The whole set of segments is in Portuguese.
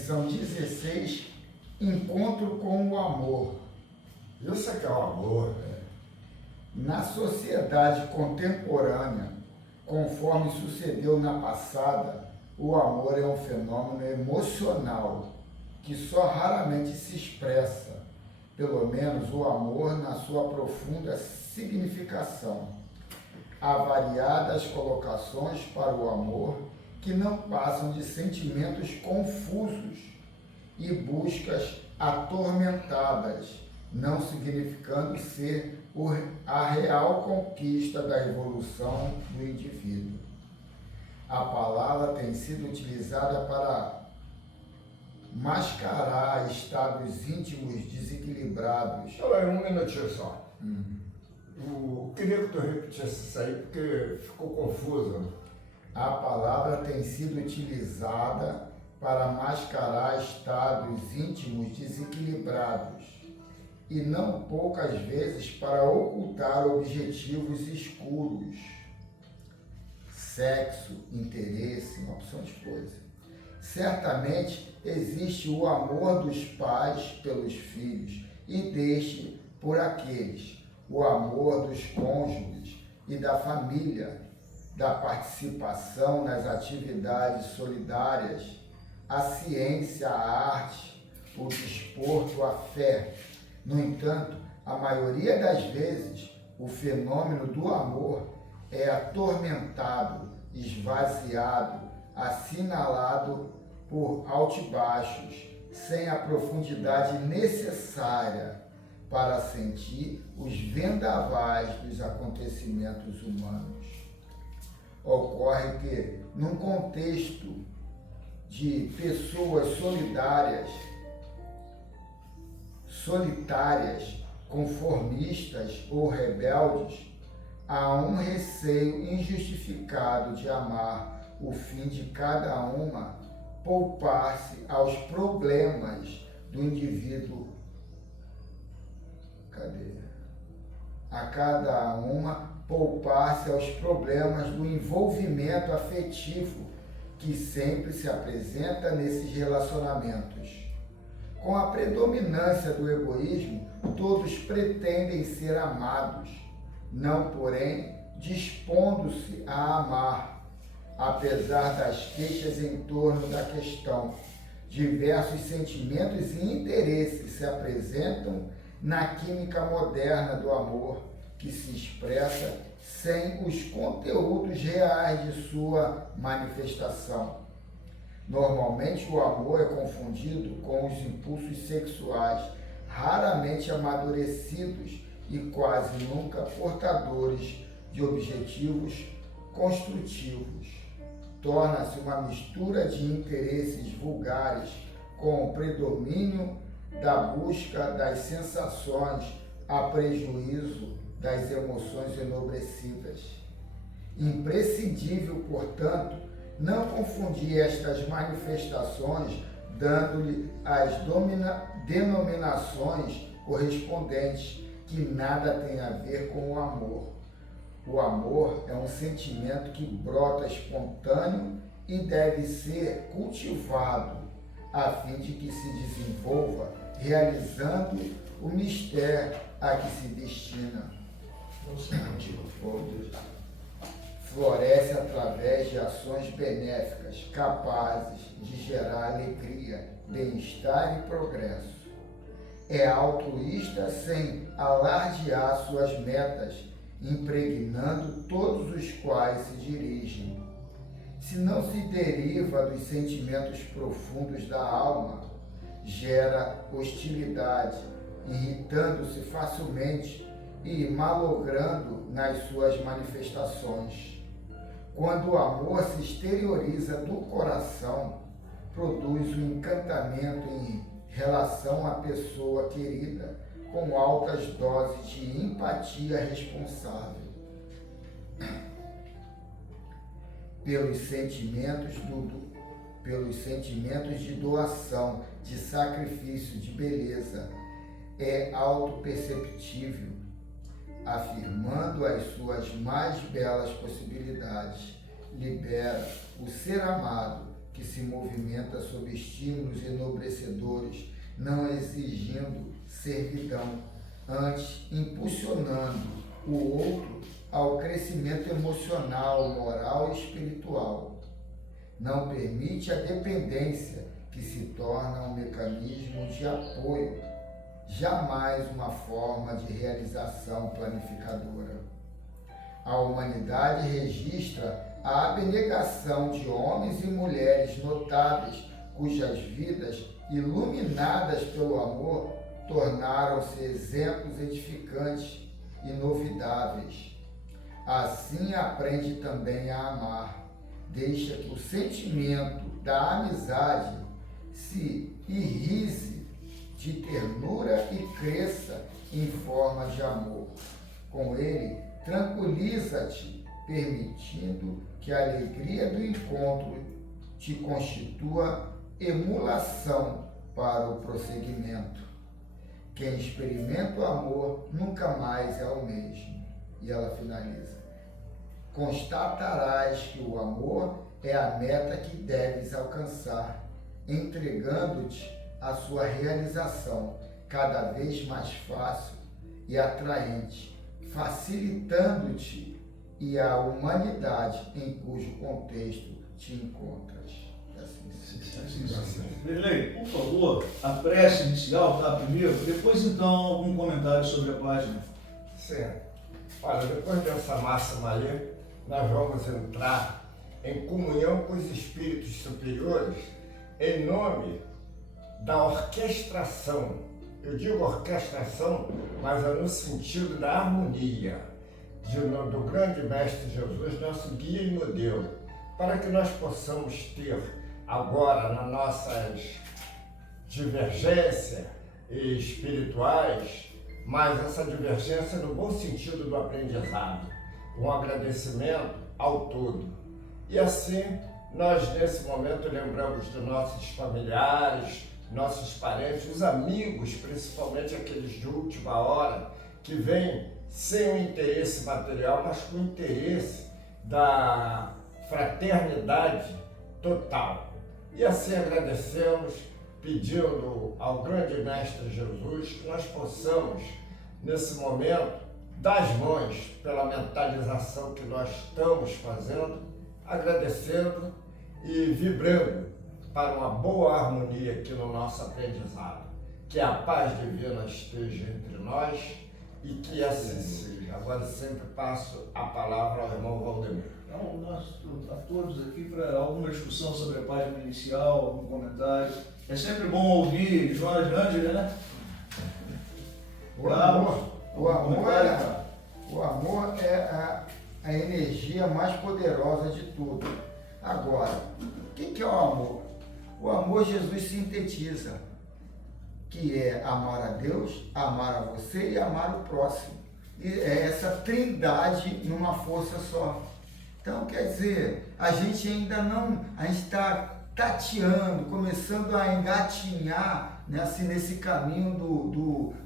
lição 16, encontro com o amor. Isso é que é o amor. Na sociedade contemporânea, conforme sucedeu na passada, o amor é um fenômeno emocional que só raramente se expressa, pelo menos o amor na sua profunda significação. Há variadas colocações para o amor que não passam de sentimentos confusos e buscas atormentadas, não significando ser a real conquista da evolução do indivíduo. A palavra tem sido utilizada para mascarar estados íntimos desequilibrados. Espera aí, um minutinho só. Queria que tu repetisse isso aí, porque ficou confuso. A palavra tem sido utilizada para mascarar estados íntimos desequilibrados e não poucas vezes para ocultar objetivos escuros. Sexo, interesse, uma opção de coisa. Certamente existe o amor dos pais pelos filhos e deste por aqueles, o amor dos cônjuges e da família, da participação nas atividades solidárias, a ciência, a arte, o desporto, a fé. No entanto, a maioria das vezes, o fenômeno do amor é atormentado, esvaziado, assinalado por altibaixos, sem a profundidade necessária para sentir os vendavais dos acontecimentos humanos. Ocorre que, num contexto de pessoas solitárias, conformistas ou rebeldes, há um receio injustificado de amar, o fim de cada uma poupar-se aos problemas do indivíduo. A cada uma poupar-se aos problemas do envolvimento afetivo que sempre se apresenta nesses relacionamentos. Com a predominância do egoísmo, todos pretendem ser amados, não, porém, dispondo-se a amar. Apesar das queixas em torno da questão, diversos sentimentos e interesses se apresentam na química moderna do amor, que se expressa sem os conteúdos reais de sua manifestação. Normalmente o amor é confundido com os impulsos sexuais, raramente amadurecidos e quase nunca portadores de objetivos construtivos. Torna-se uma mistura de interesses vulgares com o predomínio da busca das sensações a prejuízo das emoções enobrecidas. Imprescindível, portanto, não confundir estas manifestações, dando-lhe as denominações correspondentes, que nada tem a ver com o amor. O amor é um sentimento que brota espontâneo e deve ser cultivado, a fim de que se desenvolva, realizando o mistério a que se destina. Floresce através de ações benéficas, capazes de gerar alegria, bem-estar e progresso. É altruísta sem alardear suas metas, impregnando todos os quais se dirigem. Se não se deriva dos sentimentos profundos da alma, gera hostilidade, irritando-se facilmente e malogrando nas suas manifestações. Quando o amor se exterioriza do coração, produz um encantamento em relação à pessoa querida, com altas doses de empatia responsável. Pelos sentimentos de doação, de sacrifício, de beleza, é autoperceptível, afirmando as suas mais belas possibilidades, libera o ser amado que se movimenta sob estímulos enobrecedores, não exigindo servidão, antes impulsionando o outro ao crescimento emocional, moral e espiritual. Não permite a dependência, que se torna um mecanismo de apoio, jamais uma forma de realização planificadora. A humanidade registra a abnegação de homens e mulheres notáveis, cujas vidas, iluminadas pelo amor, tornaram-se exemplos edificantes e inovidáveis. Assim aprende também a amar. Deixa que o sentimento da amizade se irrize de ternura e cresça em forma de amor. Com ele, tranquiliza-te, permitindo que a alegria do encontro te constitua emulação para o prosseguimento. Quem experimenta o amor nunca mais é o mesmo. E ela finaliza: constatarás que o amor é a meta que deves alcançar, entregando-te a sua realização cada vez mais fácil e atraente, facilitando-te e a humanidade em cujo contexto te encontras. Verlei, por favor, a prece inicial, tá? Primeiro, depois então algum comentário sobre a página. Certo. Olha, depois dessa máxima aí, nós vamos entrar em comunhão com os espíritos superiores em nome da orquestração. Eu digo orquestração, mas é no sentido da harmonia do grande Mestre Jesus, nosso guia e modelo, para que nós possamos ter agora nas nossas divergências espirituais, mas essa divergência no bom sentido do aprendizado, um agradecimento ao todo. E assim, nós nesse momento lembramos dos nossos familiares, nossos parentes, os amigos, principalmente aqueles de última hora, que vêm sem o interesse material, mas com o interesse da fraternidade total. E assim agradecemos, pedindo ao grande Mestre Jesus que nós possamos, nesse momento, dar as mãos pela mentalização que nós estamos fazendo, agradecendo e vibrando para uma boa harmonia aqui no nosso aprendizado. Que a paz divina esteja entre nós e que assim seja. Agora sempre passo a palavra ao irmão Valdemir. Então, nós, a todos aqui, para alguma discussão sobre a página inicial, algum comentário. É sempre bom ouvir Jonas Rangel, né? O amor é a energia mais poderosa de tudo. Agora, o que é o amor? O amor Jesus sintetiza, que é amar a Deus, amar a você e amar o próximo. E é essa trindade numa força só. Então, quer dizer, a gente ainda não, a gente está tateando, começando a engatinhar nesse caminho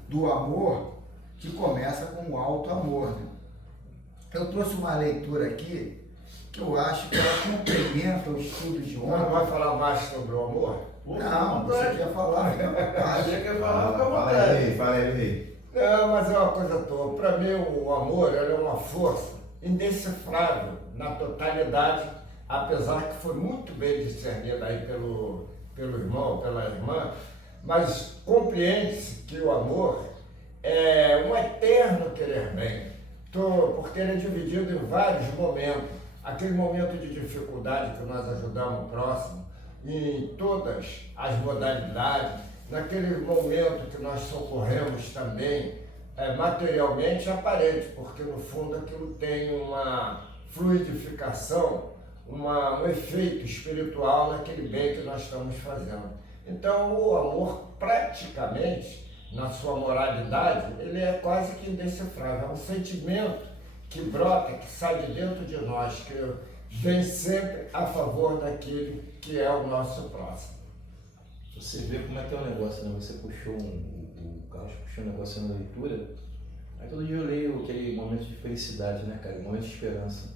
do amor, que começa com o alto amor, né? Eu trouxe uma leitura aqui, que eu acho que ela complementa o estudo de ontem. Não vai falar mais sobre o amor? Não, você quer falar, Você quer falar, fica à vontade. Fala aí. Não, mas é uma coisa toda. Para mim, o amor é uma força indecifrável na totalidade, apesar que foi muito bem discernida aí pelo irmão, pela irmã, mas compreende-se que o amor é um eterno querer bem, porque ele é dividido em vários momentos. Aquele momento de dificuldade que nós ajudamos o próximo, em todas as modalidades, naquele momento que nós socorremos também materialmente aparente, porque no fundo aquilo tem uma fluidificação, um efeito espiritual naquele bem que nós estamos fazendo. Então o amor praticamente, na sua moralidade, ele é quase que indecifrável, é um sentimento que brota, que sai de dentro de nós, que vem sempre a favor daquele que é o nosso próximo. Você vê como é que é o negócio, né? Você puxou o Carlos puxou um negócio na leitura, aí todo dia eu leio aquele momento de felicidade, né, cara? Momento de esperança.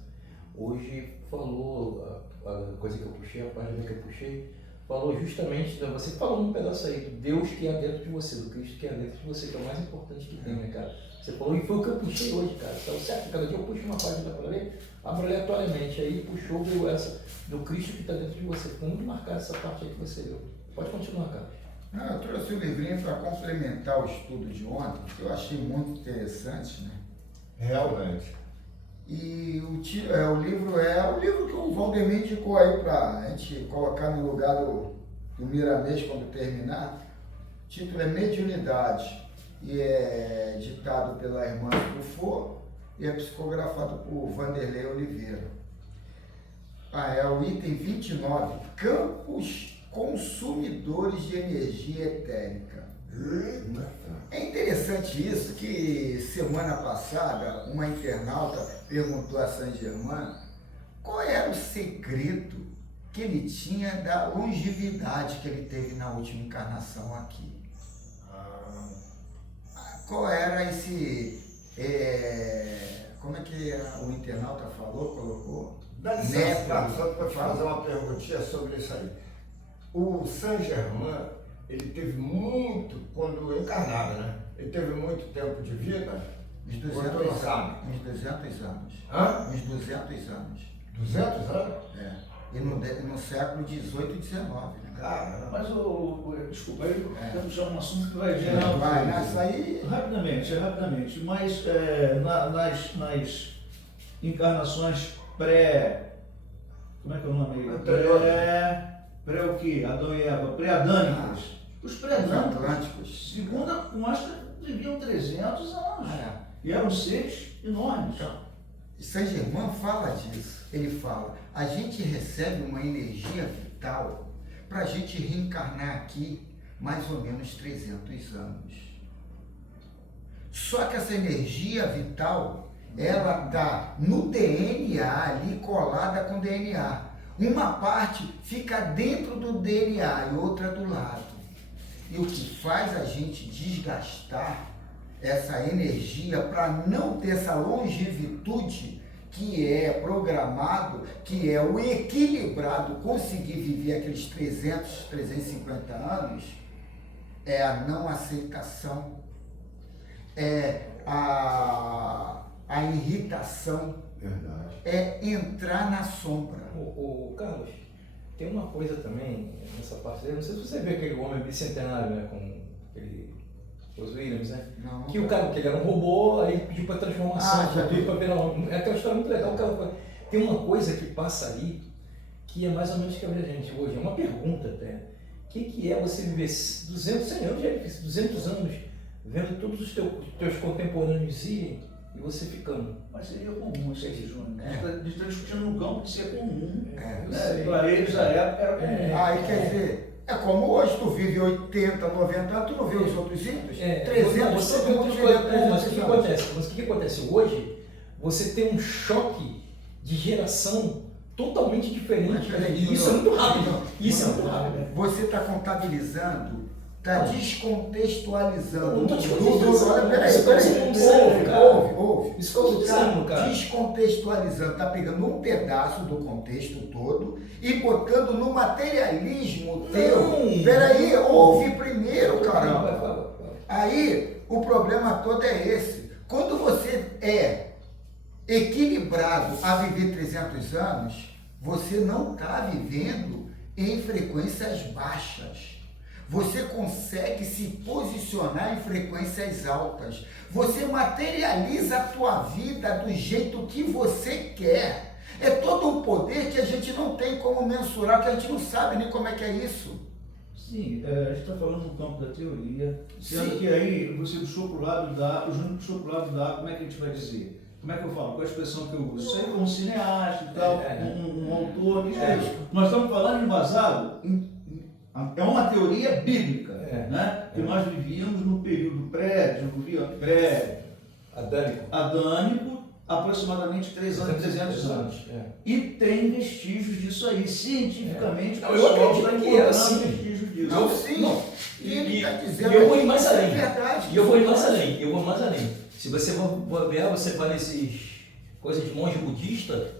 Hoje falou, a coisa que eu puxei, a página que eu puxei, falou justamente, você falou um pedaço aí, do Deus que é dentro de você, do Cristo que é dentro de você, que é o mais importante que tem, né, cara? Você falou, e foi o que eu puxei hoje, cara. Então, certo, cada dia eu puxo uma página para ler, abro aleatoriamente, aí puxou, veio essa do Cristo que está dentro de você. Ficou muito marcada essa parte aí que você leu. Pode continuar, cara. Eu trouxe o livrinho para complementar o estudo de ontem, que eu achei muito interessante, né? Realmente. E o livro é o livro que o Valdemir indicou aí para a gente colocar no lugar do Miramês quando terminar. O título é Mediunidade e é ditado pela irmã Truffaut e é psicografado por Vanderlei Oliveira. É o item 29, campos consumidores de energia etérica. É interessante isso, que semana passada uma internauta perguntou a Saint-Germain qual era o segredo que ele tinha da longevidade que ele teve na última encarnação aqui. Qual era esse... como é que o internauta falou, colocou? Dá licença, Carlos, só para fazer uma perguntinha sobre isso aí. O Saint-Germain, ele teve muito, quando encarnado, né? Ele teve muito tempo de vida. Uns 200 Quanto não anos. sabe? Uns 200 anos. Hã? Uns 200 anos. 200 anos? É. E no século 18 e 19, né? Caramba. Mas, desculpa, aí estamos já um assunto que vai Vai, gerar... nessa aí... Rapidamente, mas nas encarnações como é que é o nome aí? Anterior. Pré o quê? Adão e Eva, pré-adânicos. Os pré-adânicos, Atlânticos. segundo a mostra, viviam 300 anos. É. E eram seres enormes. Saint-Germain fala disso. Ele fala, a gente recebe uma energia vital para a gente reencarnar aqui mais ou menos 300 anos. Só que essa energia vital, ela está no DNA ali, colada com o DNA. Uma parte fica dentro do DNA e outra do lado. E o que faz a gente desgastar essa energia para não ter essa longevidade que é programado, que é o equilibrado, conseguir viver aqueles 300, 350 anos, é a não aceitação, é a irritação, Verdade. é entrar na sombra. O Carlos, tem uma coisa também nessa parte dele, não sei se você vê aquele homem bicentenário, né, com aquele... Os Williams, né? Não, Que o cara, que ele era um robô, aí pediu para transformação, já vi. para virar um... É aquela história muito legal. O cara, tem uma coisa que passa ali, que é mais ou menos que a gente hoje, é uma pergunta até. O que é você viver 200, 100 anos, já é difícil, 200 anos, vendo todos os teus contemporâneos irem e você ficando? Mas seria comum isso aí, Júnior. A gente está discutindo no campo de ser comum. Eu Né? sei. Para eles, a época era comum. Aí quer dizer, é como hoje, tu vive 80, 90 anos, tu não vê os outros índios? 300, você todo tem mundo outras viveu coisas, mas 300 o que anos. acontece? Mas o que acontece hoje? Você tem um choque de geração totalmente diferente. Mas peraí, E isso é muito rápido. Júnior, Isso é muito rápido. Você está contabilizando, está descontextualizando. Eu não tô descontextualizando. Olha, peraí, Isso que eu tô dizendo, cara. ouve. Isso que eu tô dizendo, cara. Descontextualizando, está pegando um pedaço do contexto todo e botando no materialismo teu. Peraí, ouve primeiro, caramba. Aí, o problema todo é esse. Quando você é equilibrado a viver 300 anos, você não está vivendo em frequências baixas. Você consegue se posicionar em frequências altas. Você materializa a tua vida do jeito que você quer. É todo um poder que a gente não tem como mensurar, que a gente não sabe nem como é que é isso. Sim, a gente está falando no campo da teoria, sendo Sim. que aí você puxou para o lado da, o Júnior puxou para o lado da, como é que a gente vai dizer? Como é que eu falo? Qual a expressão que eu uso? Isso aí como um cineasta e tal, um autor que escreve. Nós estamos falando embasado é uma teoria bíblica, né? Que nós vivíamos no período pré-adânico, aproximadamente 300 anos. E tem vestígios disso aí, cientificamente, Não, eu acredito que é assim. vestígios disso. Não, sim. E ele está dizendo E eu vou ir mais que isso além. é verdade. E eu vou ir mais além. Eu vou mais além. Se você for ver, você vai nesses coisas de monge budista,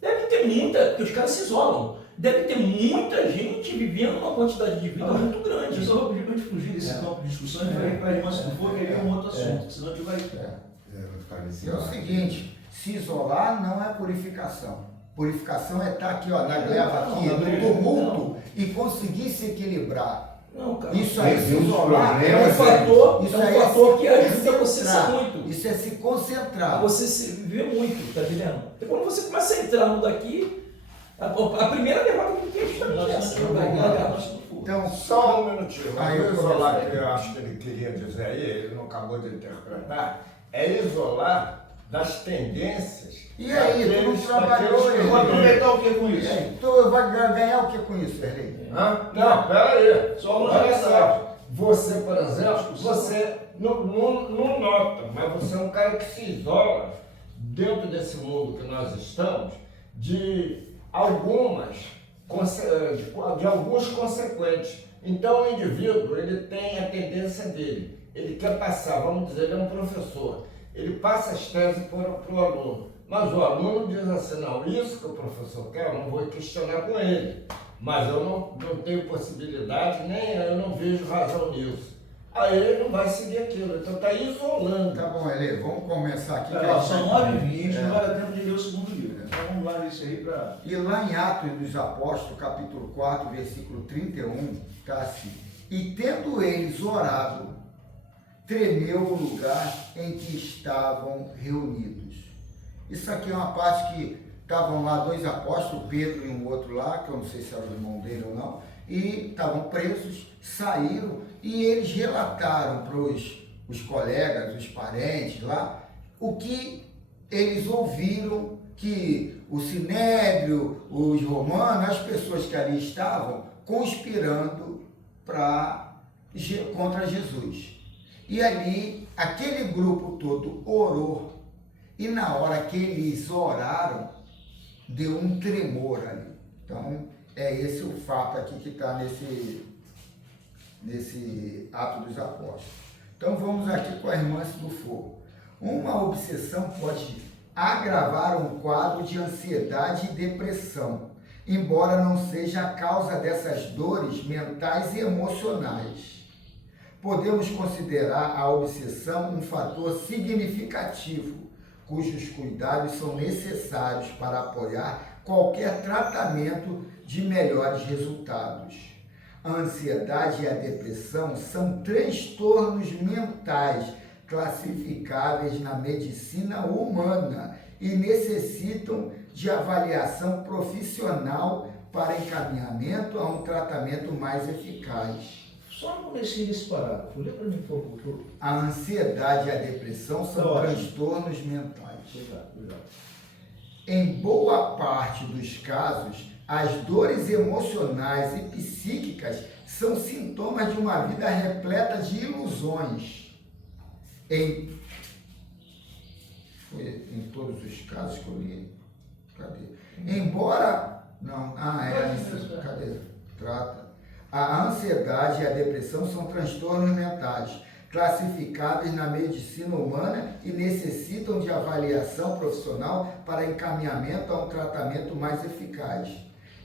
deve ter ter muita, porque os caras se isolam, deve ter muita gente vivendo uma quantidade de vida muito grande. Eu só vou pedir para a gente fugir desse campo de discussão e para ir para a irmã do fogo, que aí é um outro assunto, senão a gente vai... É o seguinte, se isolar não é purificação. Purificação é estar aqui, ó, na gleba aqui, no tumulto, e conseguir se equilibrar. Não, cara. Isso aí, se isolar, É um fator, isso é um aí fator se que ajuda você a ser concentrar. muito. Isso é se concentrar. Você se viver muito, tá entendendo? E quando você começa a entrar no daqui, a primeira derrota que tem é justamente essa. Então, Só um minutinho. Aí eu Isolar, começo. que eu acho que ele queria dizer aí, ele não acabou de interpretar, é isolar das tendências. E aí, tu não daqueles- trabalhou, daqueles eu que- Vou aproveitar o que com e isso? aí, tu vai ganhar o que com isso, Erlei? Hã? Não, peraí. Só uma Olha verdade. só. Você, por exemplo, você não nota, mas você é um cara que se isola dentro desse mundo que nós estamos de alguns consequentes. Então o indivíduo, ele tem a tendência dele, ele quer passar, vamos dizer, ele é um professor, ele passa as teses para o aluno, mas o aluno diz assim, não, isso que o professor quer, eu não vou questionar com ele, mas eu não tenho possibilidade, nem eu não vejo razão nisso. Aí ele não vai seguir aquilo, então está isolando. Tá bom, Erlei, vamos começar aqui. Ó, são 9h20, É. não vai dar tempo de ler o segundo livro. Então vamos lá ver isso aí para... E lá em Atos dos Apóstolos, capítulo 4, versículo 31, está assim: e tendo eles orado, tremeu o lugar em que estavam reunidos. Isso aqui é uma parte que estavam lá dois apóstolos, Pedro e um outro lá, que eu não sei se era o irmão dele ou não, e estavam presos, saíram e eles relataram para os colegas, os parentes lá, o que eles ouviram, que o Sinédrio, os romanos, as pessoas que ali estavam conspirando contra Jesus. E ali, aquele grupo todo orou, e na hora que eles oraram, deu um tremor ali. Então, é esse o fato aqui que está nesse Ato dos Apóstolos. Então, vamos aqui com a irmã do fogo. Uma obsessão pode agravar um quadro de ansiedade e depressão, embora não seja a causa dessas dores mentais e emocionais. Podemos considerar a obsessão um fator significativo, cujos cuidados são necessários para apoiar qualquer tratamento de melhores resultados. A ansiedade e a depressão são transtornos mentais classificáveis na medicina humana e necessitam de avaliação profissional para encaminhamento a um tratamento mais eficaz. Só no comecinho desse parágrafo, lê para mim, por favor. A ansiedade e a depressão são Ótimo. transtornos mentais. Cuidado. Em boa parte dos casos, as dores emocionais e psíquicas são sintomas de uma vida repleta de ilusões. Foi em todos os casos que eu li. Cadê? Embora... Não, isso. Cadê? Trata. A ansiedade e a depressão são transtornos mentais, classificáveis na medicina humana e necessitam de avaliação profissional para encaminhamento a um tratamento mais eficaz.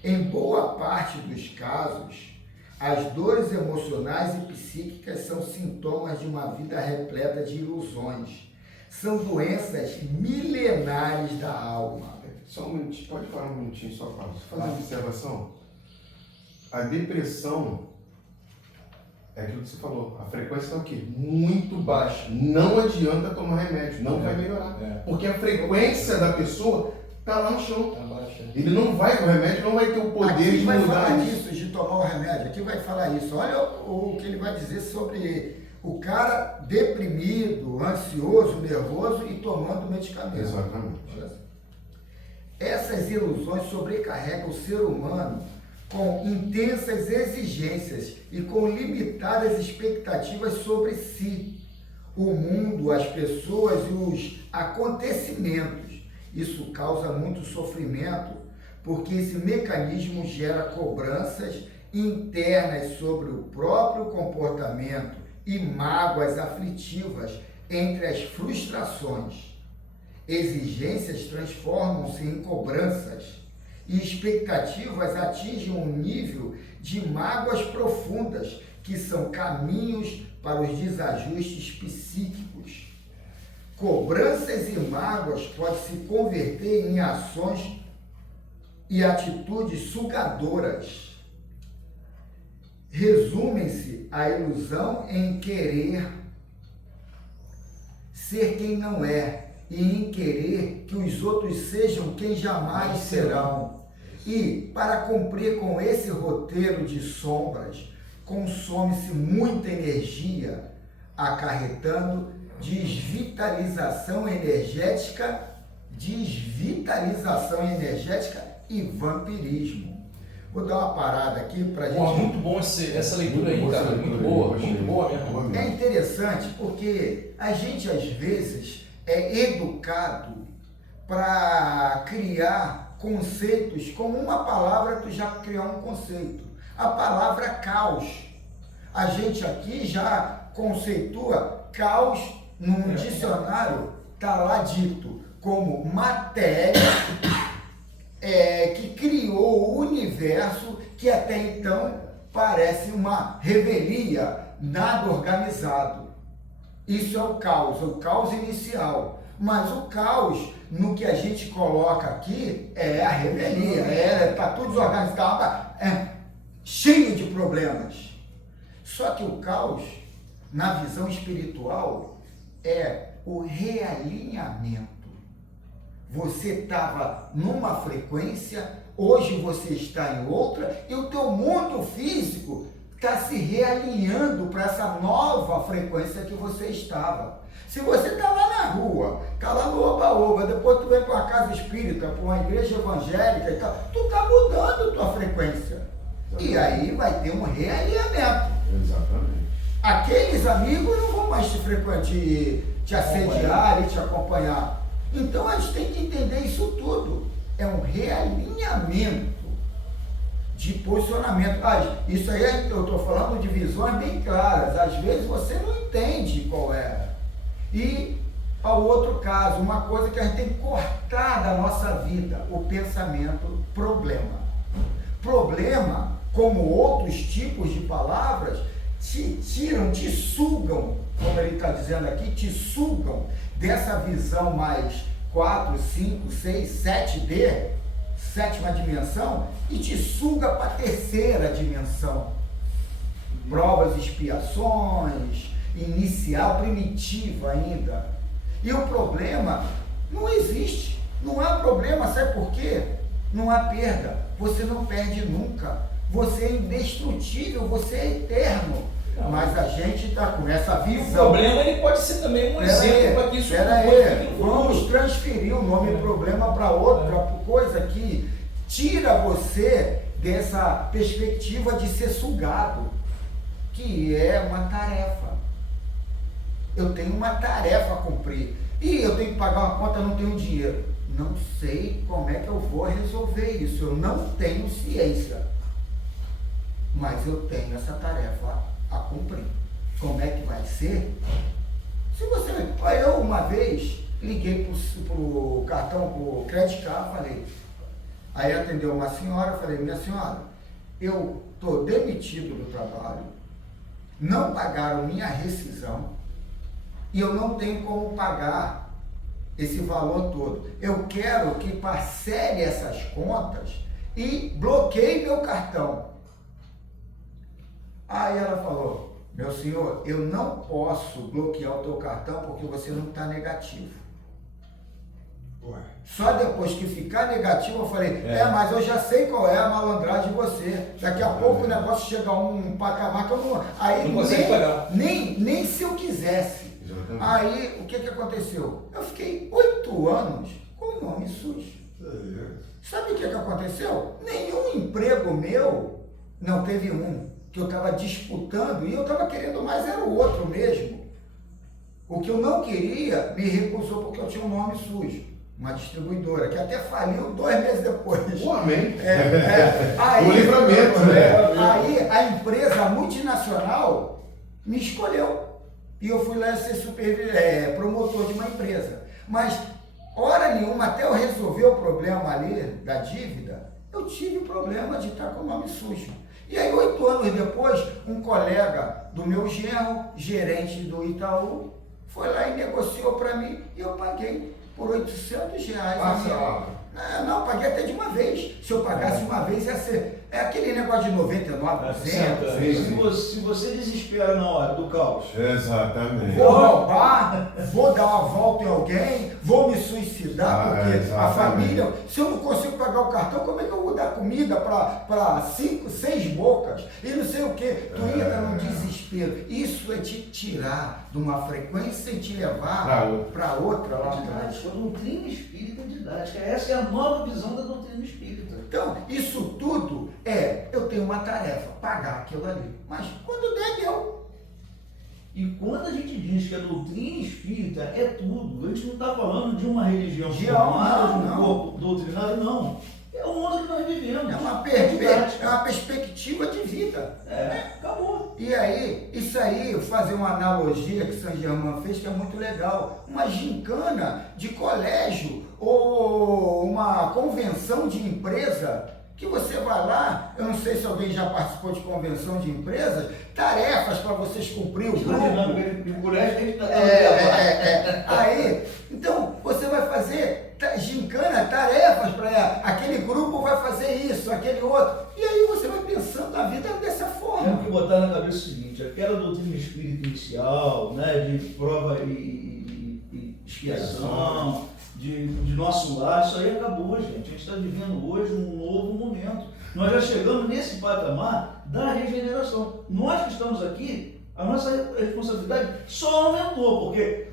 Em boa parte dos casos, as dores emocionais e psíquicas são sintomas de uma vida repleta de ilusões. São doenças milenares da alma. Só um minutinho, pode falar um minutinho só para fazer uma observação? A depressão é aquilo que você falou, a frequência está o quê? Muito baixa. Não adianta tomar remédio, não vai melhorar. Porque a frequência da pessoa está lá no chão. Ele não vai, o remédio não vai ter o poder Aqui de vai mudar falar isso. disso, de tomar o remédio. Aqui vai falar isso. Olha o que ele vai dizer sobre o cara deprimido, ansioso, nervoso e tomando medicamento. Exatamente. Olha só. Essas ilusões sobrecarregam o ser humano com intensas exigências e com limitadas expectativas sobre si, o mundo, as pessoas e os acontecimentos. Isso causa muito sofrimento, porque esse mecanismo gera cobranças internas sobre o próprio comportamento e mágoas aflitivas entre as frustrações. Exigências transformam-se em cobranças e expectativas atingem um nível de mágoas profundas, que são caminhos para os desajustes psíquicos. Cobranças e mágoas podem se converter em ações e atitudes sugadoras. Resumem-se a ilusão em querer ser quem não é e em querer que os outros sejam quem jamais serão. E, para cumprir com esse roteiro de sombras, consome-se muita energia, acarretando desvitalização energética e vampirismo. Vou dar uma parada aqui para a gente... Pô, muito bom essa leitura aí, cara. Muito boa mesmo. É interessante porque a gente, às vezes, é educado para criar conceitos. Com uma palavra, tu já criar um conceito. A palavra caos. A gente aqui já conceitua caos num dicionário, está lá dito como matéria que criou o universo, que até então parece uma revelia, nada organizado. Isso é o caos inicial. Mas o caos, no que a gente coloca aqui, é a revelia, está tudo desorganizado, cheio de problemas. Só que o caos, na visão espiritual, é o realinhamento. Você estava numa frequência, hoje você está em outra, e o teu mundo físico está se realinhando para essa nova frequência que você estava. Se você está lá na rua, está lá no oba-oba, depois tu vem para uma casa espírita, para uma igreja evangélica e tal, tu está mudando tua frequência. E aí vai ter um realinhamento. Exatamente. Aqueles amigos não vão mais te assediar e te acompanhar. Então a gente tem que entender isso tudo. É um realinhamento de posicionamento. Isso aí eu estou falando de visões bem claras. Às vezes você não entende qual é. E ao outro caso, uma coisa que a gente tem que cortar da nossa vida, o pensamento problema. Problema, como outros tipos de palavras, te tiram, te sugam, como ele está dizendo aqui, te sugam dessa visão mais 4, 5, 6, 7D, sétima dimensão, e te suga para a terceira dimensão. Provas, expiações, inicial, primitiva ainda. E o problema não existe. Não há problema, sabe por quê? Não há perda. Você não perde nunca. Você é indestrutível, você é eterno. Não. Mas a gente está com essa visão. O problema ele pode ser também um exemplo para que isso vamos transferir o nome problema para outra coisa que tira você dessa perspectiva de ser sugado, que é uma tarefa. Eu tenho uma tarefa a cumprir e eu tenho que pagar uma conta, não tenho dinheiro. Não sei como é que eu vou resolver isso, eu não tenho ciência, mas eu tenho essa tarefa a cumprir. Como é que vai ser? Se você... Eu uma vez liguei pro cartão, pro Credit Card, falei, aí atendeu uma senhora, falei, minha senhora, eu estou demitido do trabalho, não pagaram minha rescisão e eu não tenho como pagar esse valor todo. Eu quero que parcele essas contas e bloqueie meu cartão. Aí ela falou, meu senhor, eu não posso bloquear o teu cartão porque você não está negativo. Ué. Só depois que ficar negativo eu falei, mas eu já sei qual é a malandragem de você. Daqui a pouco o negócio chega a um patamar que eu não... Aí não consegue pagar. Nem se eu quisesse. Exatamente. Aí o que aconteceu? Eu fiquei 8 anos com o nome sujo. Sabe o que aconteceu? Nenhum emprego meu, não teve um, que eu estava disputando, e eu estava querendo mais, era o outro mesmo. O que eu não queria, me recusou porque eu tinha um nome sujo. Uma distribuidora, que até faliu 2 meses depois. Amém. Aí, o livramento, né? Aí a empresa multinacional me escolheu. E eu fui lá ser promotor de uma empresa. Mas, hora nenhuma, até eu resolver o problema ali da dívida, eu tive problema de estar com o nome sujo. E aí, 8 anos depois, um colega do meu genro, gerente do Itaú, foi lá e negociou para mim e eu paguei por R$800. Não, paguei até de uma vez. Se eu pagasse uma vez, ia ser... É aquele negócio de 99%. Se você desespera na hora do caos. Exatamente. Vou roubar, vou dar uma volta em alguém, vou me suicidar, porque a família... Se eu não consigo pagar o cartão, como é que eu vou dar comida para 5, 6 bocas? E não sei o quê. Tu entra no desespero. Isso é te tirar de uma frequência e te levar para outra lá atrás. A doutrina espírita didática. Essa é a nova visão da doutrina espírita. Então, isso tudo eu tenho uma tarefa, pagar aquilo ali. Mas quando der, deu. E quando a gente diz que a doutrina espírita é tudo, a gente não está falando de uma religião formada, de um corpo doutrinário, não. É o mundo que nós vivemos. É uma perspectiva de vida. Acabou. E aí, isso aí, fazer uma analogia que Saint Germain fez, que é muito legal. Uma gincana de colégio ou uma convenção de empresa, que você vai lá, eu não sei se alguém já participou de convenção de empresas, tarefas para vocês cumprir o grupo. Aí, então, você vai fazer gincana, tarefas para aquele grupo vai fazer isso, aquele outro. E aí você vai pensando a vida dessa forma. Temos que botar na cabeça o seguinte, aquela doutrina espírita inicial, né, de prova e expiação, de nosso lar, isso aí acabou, gente. A gente está vivendo hoje um novo momento. Nós já chegamos nesse patamar da regeneração. Nós que estamos aqui, a nossa responsabilidade só aumentou, porque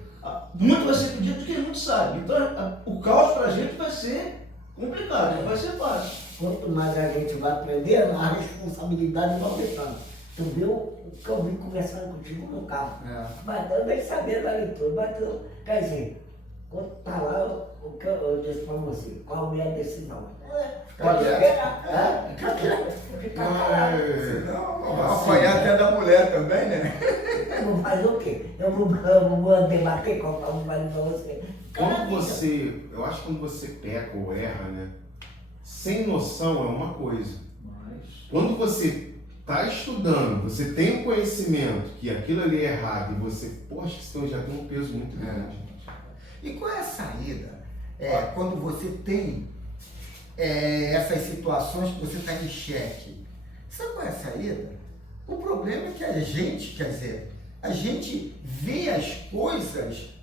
muito vai ser pedido do que muito sabe. Então, o caos para a gente vai ser complicado, não vai ser fácil. Quanto mais a gente vai aprender, a responsabilidade vai aumentando. Tu viu o que eu vim conversando contigo no carro? Bateu bem sabendo da leitura, bateu. Quer dizer, quando tá lá, o que eu disse para você, qual é a minha decisão? Pode esperar. Ficar calado. Não, apanhar até da mulher também, né? Eu vou fazer o quê? Eu vou debater com o marido para você. Eu acho que quando você peca ou erra, né? Sem noção é uma coisa. Quando você está estudando, você tem o conhecimento que aquilo ali é errado e você, poxa, então já tem um peso muito grande. E qual é a saída? Quando você tem essas situações que você está em xeque. Sabe qual é a saída? O problema é que a gente vê as coisas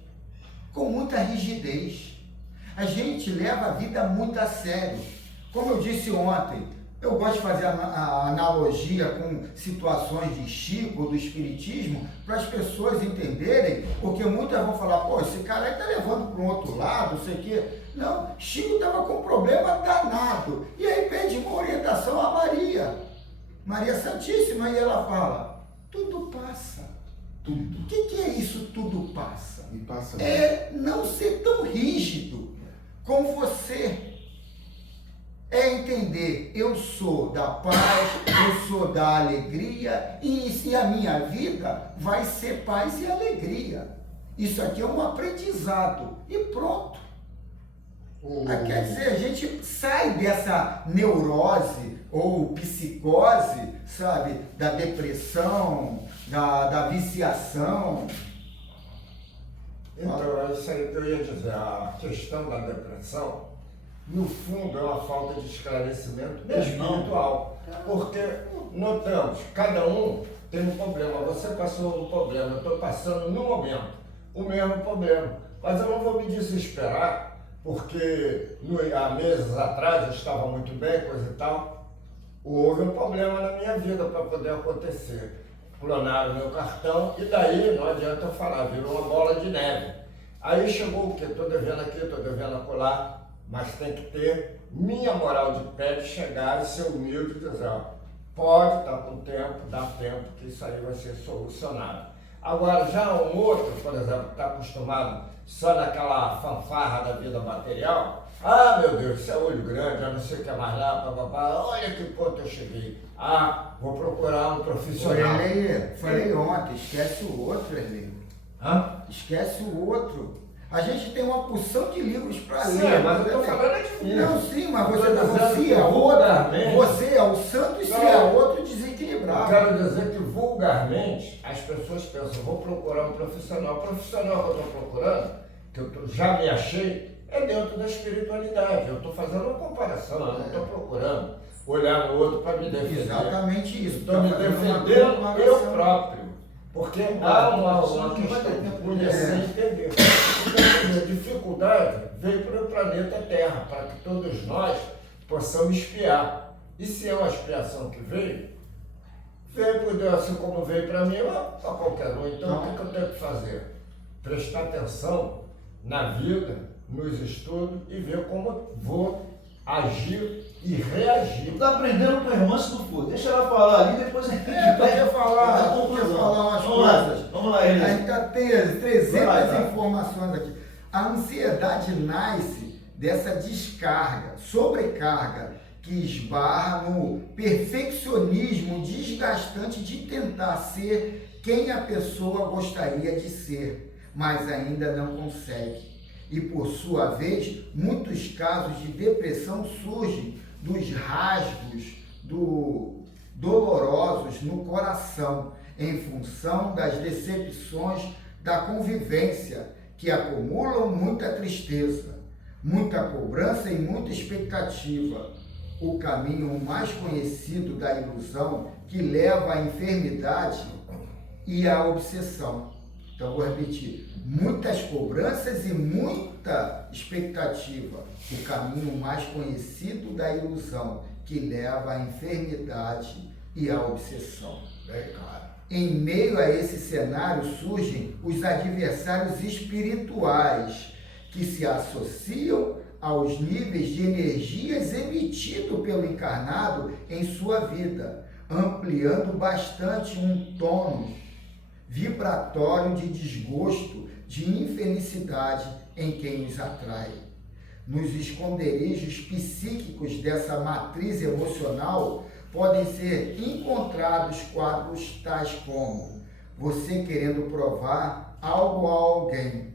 com muita rigidez. A gente leva a vida muito a sério. Como eu disse ontem, eu gosto de fazer a analogia com situações de Chico ou do Espiritismo para as pessoas entenderem, porque muitas vão falar, pô, esse cara aí está levando para um outro lado, não sei o quê. Não, Chico estava com um problema danado. E aí pede uma orientação a Maria Santíssima, e ela fala, tudo passa. Tudo. O que é isso, tudo passa? E passa Não ser tão rígido com você. Entender, eu sou da paz, eu sou da alegria, e se a minha vida vai ser paz e alegria. Isso aqui é um aprendizado, e pronto. Quer dizer, a gente sai dessa neurose ou psicose, sabe, da depressão, da viciação. Então, é isso aí que eu ia dizer, a questão da depressão, no fundo, é uma falta de esclarecimento espiritual. Porque notamos, cada um tem um problema. Você passou um problema, eu estou passando no momento o mesmo problema. Mas eu não vou me desesperar, porque há meses atrás eu estava muito bem, coisa e tal. Houve um problema na minha vida para poder acontecer. Clonaram meu cartão e daí não adianta eu falar, virou uma bola de neve. Aí chegou o quê? Estou devendo aqui, estou devendo acolá. Mas tem que ter minha moral de pé de chegar e ser humilde e dizer, ó, pode estar com tempo, dá tempo, que isso aí vai ser solucionado. Agora, já um outro, por exemplo, que está acostumado só naquela fanfarra da vida material, meu Deus, isso é olho grande, eu não sei o que é mais lá, papapá, olha que ponto eu cheguei. Vou procurar um profissional. Falei ontem, esquece o outro, Erlei. Esquece o outro. A gente tem uma porção de livros para Sim, ler. mas eu estou falando é de vida. Não, sim, mas você Eu tô denuncia dizendo que outra. vulgarmente- Você é o santo e você é outro Eu desequilibrado. quero dizer que vulgarmente as pessoas pensam, vou procurar um profissional. O profissional que eu estou procurando, que já me achei, é dentro da espiritualidade. Eu estou fazendo uma comparação, eu não estou procurando olhar no outro para me defender. Exatamente isso. Estou me Tá fazendo uma defendendo comparação. eu próprio. Porque há uma questão de conhecer e entender. Então, a dificuldade veio para o planeta Terra, para que todos nós possamos espiar. E se é uma expiação que veio por Deus, assim como veio para mim, para qualquer um. Então, o que eu tenho que fazer? Prestar atenção na vida, nos estudos e ver como vou agir e reagir. Tu tá aprendendo com a irmã se tu for. Deixa ela falar ali, depois a gente Quer falar umas coisas. Vamos lá, A Elias. gente tá tem 300 Vai. informações aqui. A ansiedade nasce dessa descarga, sobrecarga, que esbarra no perfeccionismo desgastante de tentar ser quem a pessoa gostaria de ser, mas ainda não consegue. E, por sua vez, muitos casos de depressão surgem dos rasgos dolorosos no coração, em função das decepções da convivência, que acumulam muita tristeza, muita cobrança e muita expectativa. O caminho mais conhecido da ilusão que leva à enfermidade e à obsessão. Então, vou repetir. Muitas cobranças e muita expectativa. O caminho mais conhecido da ilusão que leva à enfermidade e à obsessão. Bem claro. Em meio a esse cenário surgem os adversários espirituais que se associam aos níveis de energias emitidos pelo encarnado em sua vida, ampliando bastante um tônus vibratório de desgosto, de infelicidade em quem os atrai. Nos esconderijos psíquicos dessa matriz emocional podem ser encontrados quadros tais como você querendo provar algo a alguém.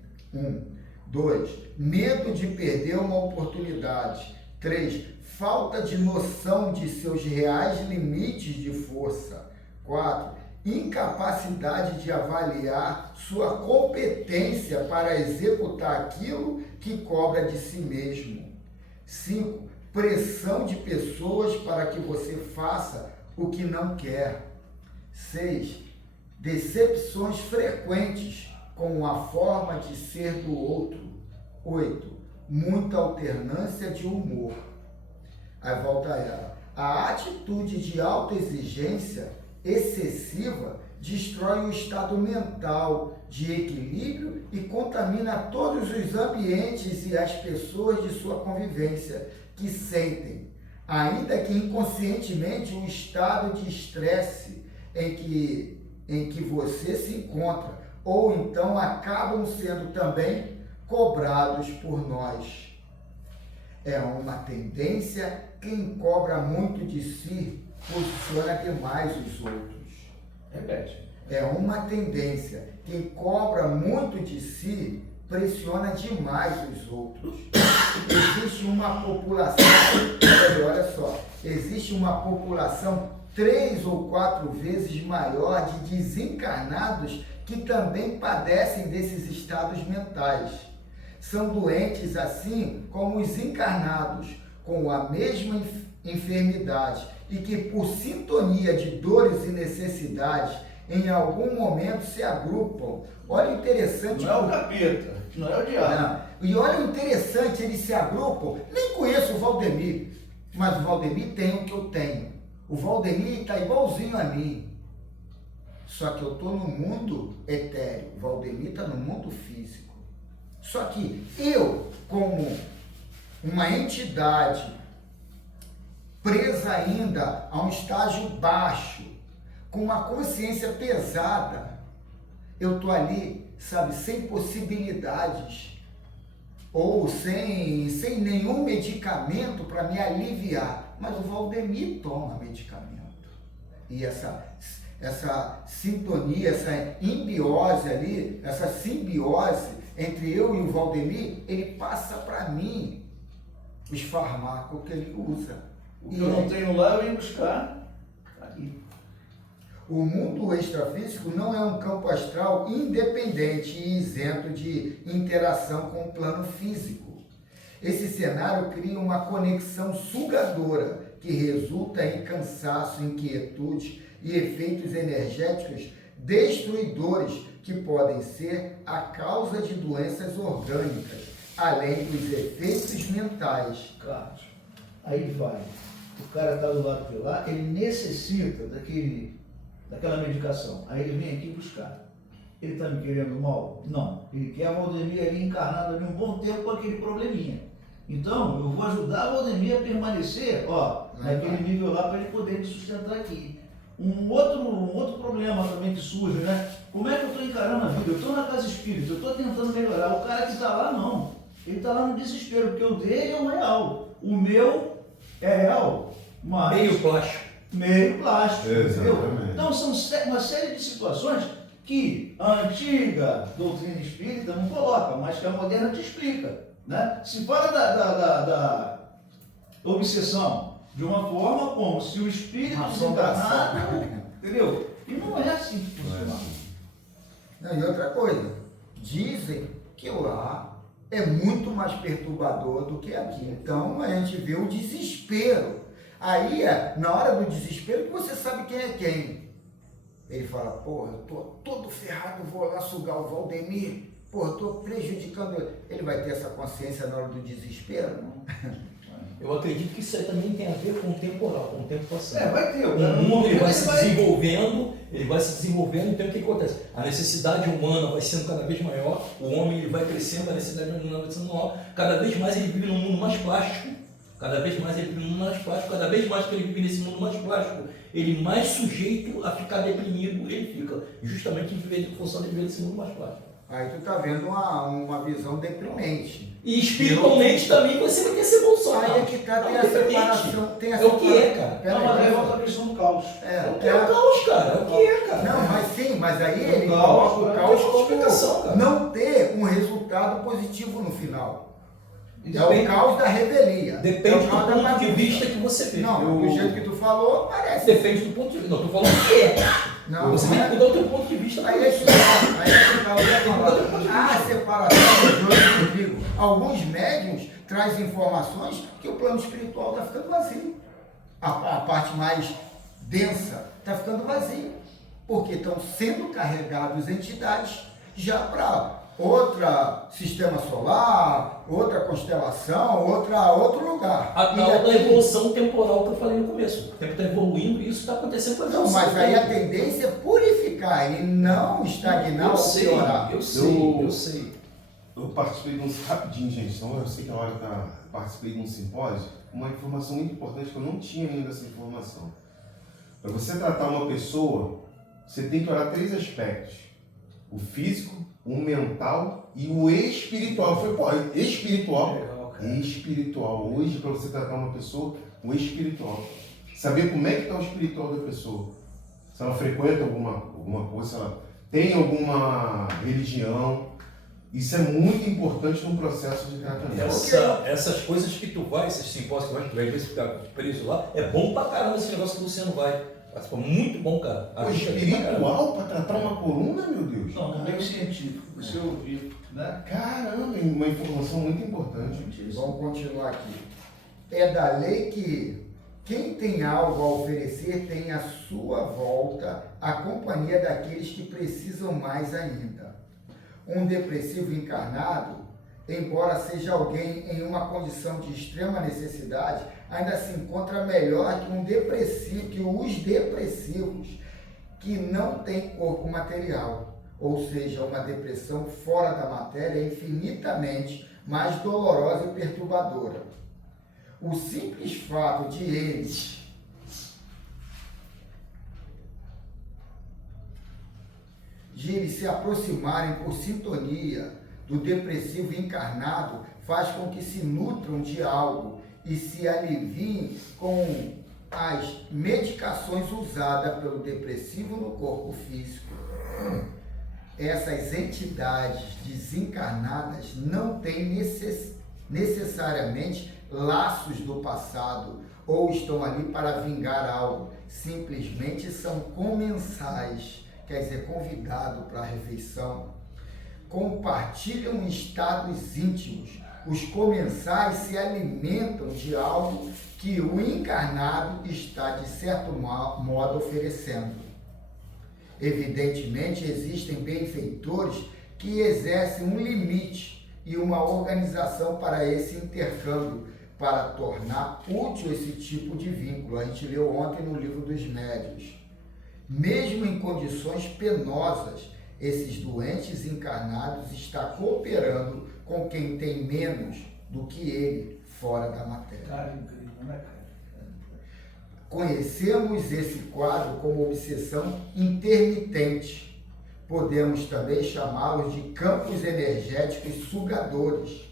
2. Medo de perder uma oportunidade. 3. Falta de noção de seus reais limites de força. 4. Incapacidade de avaliar sua competência para executar aquilo que cobra de si mesmo. 5. Pressão de pessoas para que você faça o que não quer. 6. Decepções frequentes com a forma de ser do outro. 8. Muita alternância de humor. Aí volta ela. A atitude de autoexigência excessiva destrói o estado mental de equilíbrio e contamina todos os ambientes e as pessoas de sua convivência que sentem, ainda que inconscientemente, o estado de estresse em que você se encontra, ou então acabam sendo também cobrados por nós. É uma tendência, quem cobra muito de si posiciona demais os outros. Repete. É uma tendência, quem cobra muito de si pressiona demais os outros. Existe uma população, olha só, existe uma população 3 ou 4 vezes maior de desencarnados que também padecem desses estados mentais. São doentes assim como os encarnados, com a mesma enfermidade, e que por sintonia de dores e necessidades, em algum momento se agrupam. Olha o interessante. Não é o capeta, não é o diabo. Não. E olha o interessante, eles se agrupam. Nem conheço o Valdemir, mas o Valdemir tem o que eu tenho. O Valdemir está igualzinho a mim. Só que eu estou no mundo etéreo, o Valdemir está no mundo físico. Só que eu, como uma entidade presa ainda a um estágio baixo, com uma consciência pesada, eu estou ali, sabe, sem possibilidades, ou sem nenhum medicamento para me aliviar. Mas o Valdemir toma medicamento. E essa sintonia, essa simbiose ali, entre eu e o Valdemir, ele passa para mim os fármacos que ele usa. O que eu não tenho lá, eu venho buscar aqui. O mundo extrafísico não é um campo astral independente e isento de interação com o plano físico. Esse cenário cria uma conexão sugadora que resulta em cansaço, inquietude e efeitos energéticos destruidores que podem ser a causa de doenças orgânicas, além dos efeitos mentais. Carlos, aí vai. O cara está do lado de lá, ele necessita daquela medicação. Aí ele vem aqui buscar. Ele está me querendo mal? Não. Ele quer a Valdemir ali encarnada ali um bom tempo com aquele probleminha. Então, eu vou ajudar a Valdemir a permanecer, naquele nível lá para ele poder me sustentar aqui. Um outro problema também que surge, né? Como é que eu estou encarando a vida? Eu estou na casa espírita, eu estou tentando melhorar. O cara que está lá, não. Ele está lá no desespero, porque o dele é o real. O meu é real, mas... Meio plástico. Meio plástico, entendeu? Exatamente. Então, são uma série de situações que a antiga doutrina espírita não coloca, mas que a moderna te explica, né? Se fala da obsessão de uma forma como se o espírito Uma desencarnado, assombração. entendeu? E não é assim que funciona. Não, e outra coisa, dizem que lá é muito mais perturbador do que aqui. Então a gente vê o desespero. Aí é na hora do desespero que você sabe quem é quem. Ele fala, porra, eu tô todo ferrado, vou lá sugar o Valdemir, porra, eu tô prejudicando ele. Ele vai ter essa consciência na hora do desespero? Não. Eu acredito que isso aí também tem a ver com o temporal, com o tempo passado. Vai ter. O mundo ele vai se desenvolvendo, então o que acontece? A necessidade humana vai sendo cada vez maior, o homem ele vai crescendo, a necessidade humana vai sendo maior, cada vez mais ele vive num mundo mais plástico, cada vez mais ele vive num mundo mais plástico, cada vez mais que ele vive nesse mundo mais plástico, ele mais sujeito a ficar deprimido ele fica, justamente em função de viver nesse mundo mais plástico. Aí tu tá vendo uma visão deprimente. E espiritualmente também você vai ter essa evolução. Aí é que tá, tem Não, a separação, tem a É o que é, separação. cara. Pera Não, mas aí aí, volta a questão do caos. É o caos, cara. É o que é, cara. Não, mas sim, mas aí ele caos, coloca o caos tem como explicação, cara. não ter um resultado positivo no final. É Depende- o caos da revelia. Depende É o do caos da ponto de bagunça. vista que você vê. Não, do jeito que tu falou, parece. Depende do ponto de vista. Não, tô falando o que é. Não, Você não tem é. que mudar o teu ponto de vista. Aí é que tá, eu ia falar. A separação do joio e do trigo. Alguns médiuns trazem informações que o plano espiritual está ficando vazio. A parte mais densa está ficando vazia. Porque estão sendo carregados entidades já para outro sistema solar, outra constelação, outro lugar. A tal da evolução temporal que eu falei no começo. O tempo está evoluindo e isso está acontecendo com a Não, evolução. mas aí a tendência é purificar e não estagnar ou piorar. Eu sei. Eu participei de um rapidinho, gente, então eu sei que a hora tá. Participei de um simpósio, uma informação muito importante que eu não tinha ainda essa informação. Para você tratar uma pessoa, você tem que olhar 3 aspectos: o físico, o mental e o espiritual. Foi, pô, espiritual. Espiritual. Hoje, para você tratar uma pessoa, o espiritual. Saber como é que está o espiritual da pessoa. Se ela frequenta alguma coisa, se ela tem alguma religião. Isso é muito importante no processo de tratamento. Essas coisas que tu vai, esses simpósios que tu vai ver se ficar preso lá, é bom pra caramba esse negócio que o Luciano vai. Participa muito bom, cara. O espiritual para tratar uma coluna, meu Deus? Não, no meio científico, você ouviu, né? Caramba, uma informação muito importante. Vamos continuar aqui. É da lei que quem tem algo a oferecer tem à sua volta a companhia daqueles que precisam mais ainda. Um depressivo encarnado, embora seja alguém em uma condição de extrema necessidade, ainda se encontra melhor que um depressivo, que os depressivos que não têm corpo material, ou seja, uma depressão fora da matéria é infinitamente mais dolorosa e perturbadora. O simples fato de eles se aproximarem por sintonia do depressivo encarnado faz com que se nutram de algo e se aliviem com as medicações usadas pelo depressivo no corpo físico. essas entidades desencarnadas não têm necessariamente laços do passado ou estão ali para vingar algo, simplesmente são comensais, quer dizer, convidados para a refeição. Compartilham estados íntimos. Os comensais se alimentam de algo que o encarnado está, de certo modo, oferecendo. Evidentemente, existem benfeitores que exercem um limite e uma organização para esse intercâmbio, para tornar útil esse tipo de vínculo. A gente leu ontem no livro dos médiuns. Mesmo em condições penosas, esses doentes encarnados estão cooperando com quem tem menos do que ele fora da matéria. Cara, incrível, né, cara? Conhecemos esse quadro como obsessão intermitente. Podemos também chamá-los de campos energéticos sugadores.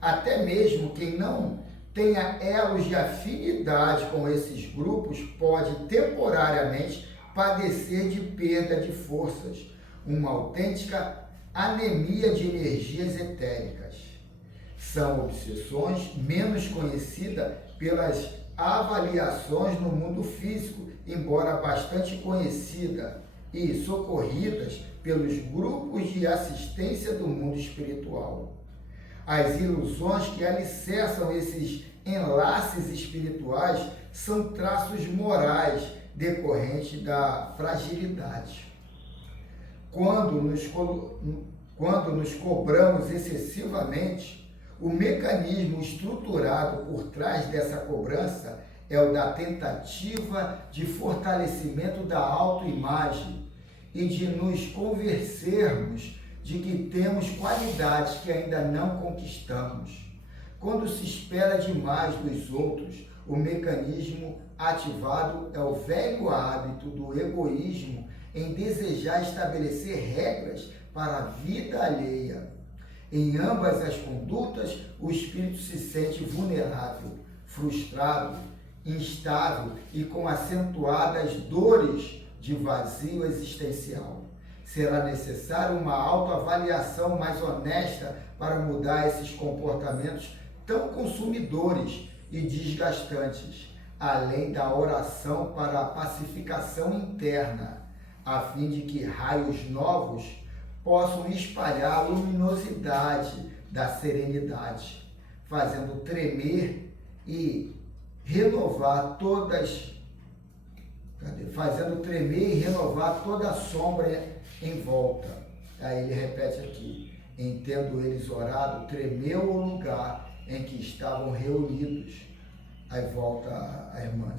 Até mesmo quem não tenha elos de afinidade com esses grupos pode temporariamente padecer de perda de forças, uma autêntica anemia de energias etéricas. São obsessões menos conhecidas pelas avaliações no mundo físico, embora bastante conhecida e socorridas pelos grupos de assistência do mundo espiritual. As ilusões que alicerçam esses enlaces espirituais são traços morais decorrentes da fragilidade. Quando nos cobramos excessivamente, o mecanismo estruturado por trás dessa cobrança é o da tentativa de fortalecimento da autoimagem e de nos convencermos de que temos qualidades que ainda não conquistamos. Quando se espera demais dos outros, o mecanismo ativado é o velho hábito do egoísmo em desejar estabelecer regras para a vida alheia. Em ambas as condutas, o espírito se sente vulnerável, frustrado, instável e com acentuadas dores de vazio existencial. Será necessária uma autoavaliação mais honesta para mudar esses comportamentos tão consumidores e desgastantes, além da oração para a pacificação interna, a fim de que raios novos possam espalhar a luminosidade da serenidade, fazendo tremer e renovar toda a sombra em volta. Aí ele repete aqui: entendo eles orado, tremeu o lugar em que estavam reunidos. Aí volta a irmã.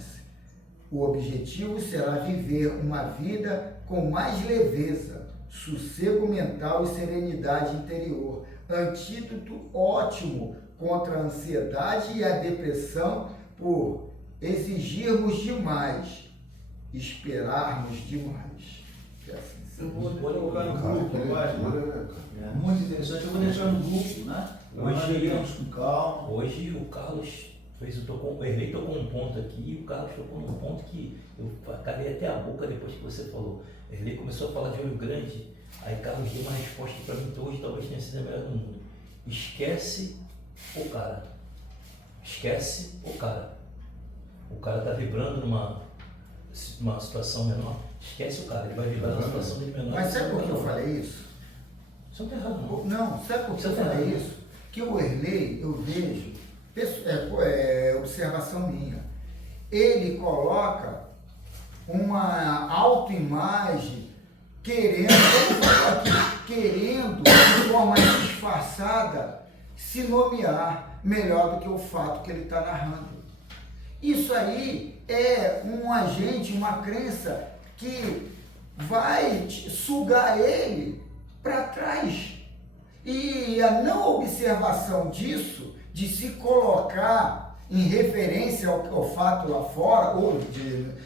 O objetivo será viver uma vida com mais leveza, sossego mental e serenidade interior, antídoto ótimo contra a ansiedade e a depressão por exigirmos demais, esperarmos demais. Que assim seja. Eu vou colocar no grupo a página. Muito interessante. Eu vou deixar no grupo, né? Nós com calma. Hoje o Carlos o Erlei tocou um ponto aqui e o Carlos tocou num ponto que eu acabei até a boca depois que você falou. Erlei começou a falar de olho grande, aí Carlos deu uma resposta para mim que hoje talvez tenha sido a melhor do mundo. Esquece o cara. Esquece o cara. O cara está vibrando numa situação menor. Esquece o cara, ele vai vibrar numa situação de menor. Mas sabe por que eu falei isso? Isso não está errado, não. Não, sabe por que eu falei isso? Que o Erlei, eu vejo, observação minha, ele coloca uma autoimagem querendo, de forma disfarçada, se nomear melhor do que o fato que ele está narrando. Isso aí é um agente, uma crença que vai sugar ele para trás. E a não observação disso, de se colocar em referência ao fato lá fora, ou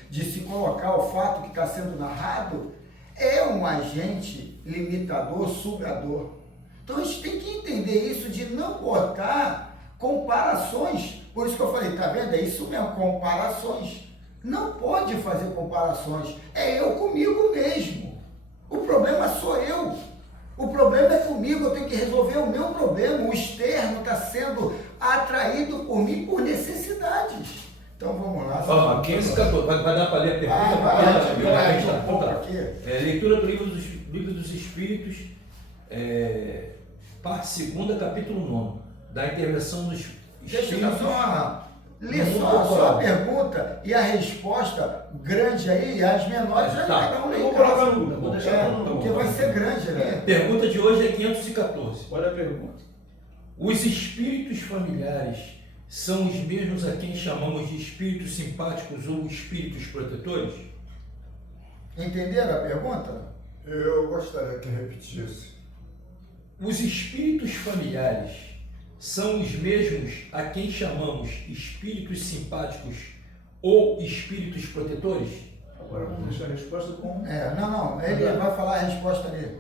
de se colocar o fato que está sendo narrado, é um agente limitador, sugador. Então a gente tem que entender isso, de não botar comparações. Por isso que eu falei, tá vendo? É isso mesmo, comparações. Não pode fazer comparações. É eu comigo mesmo. O problema sou eu. O problema é comigo, eu tenho que resolver o meu problema. O externo está sendo atraído por mim por necessidades. Então vamos lá. Ó, 15 e 14. Vai dar para ler a pergunta? Vai um pouco aqui. Leitura do livro dos Espíritos, parte 2, capítulo 9, da intervenção dos Deixa eu Espíritos. só ler só a pergunta e a resposta grande aí, as menores já Tá. cada um Eu em vou casa. colocar no Google, vou deixar no Porque vai ser grande ali. Pergunta de hoje é 514. Olha a pergunta. Os espíritos familiares são os mesmos a quem chamamos de espíritos simpáticos ou espíritos protetores? Entenderam a pergunta? Eu gostaria que repetisse. Os espíritos familiares são os mesmos a quem chamamos espíritos simpáticos ou espíritos protetores? Agora vamos deixar a resposta com... Não, ele vai falar a resposta ali.